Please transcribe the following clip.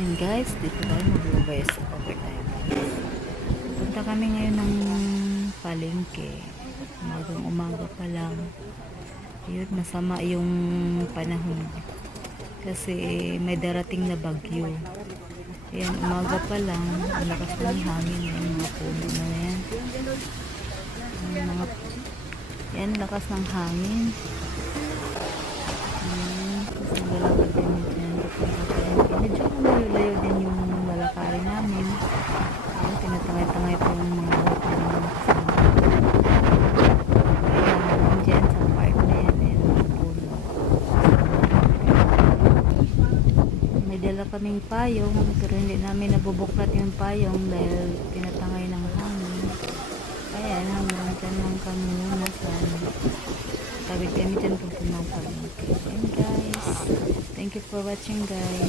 Ayun guys, dito tayo mag-voice over tayo guys. Punta kami ngayon ng palengke. Umagang umaga pa lang. Yun, masama yung panahon. Kasi may darating na bagyo. Ayan, umaga pa lang. Ang lakas ng hangin. Ayan, mga puno na yan. Yan, lakas ng hangin. Tapos naglalakad din dyan. Medyo malayo din yung lalakarin namin. Ayan, tinatangay-tangay po yung mga buhok ng mga kasama. Ayan, dyan sa park na yan. Ayan, mga puno. May dala kaming payong, pero hindi namin nabubuklat yung payong dahil tinatangay ng hangin. Ayan, hanggang dyan lang kami muna sa tawid kami dyan pag pumapalengke. Ayan guys, thank you for watching guys.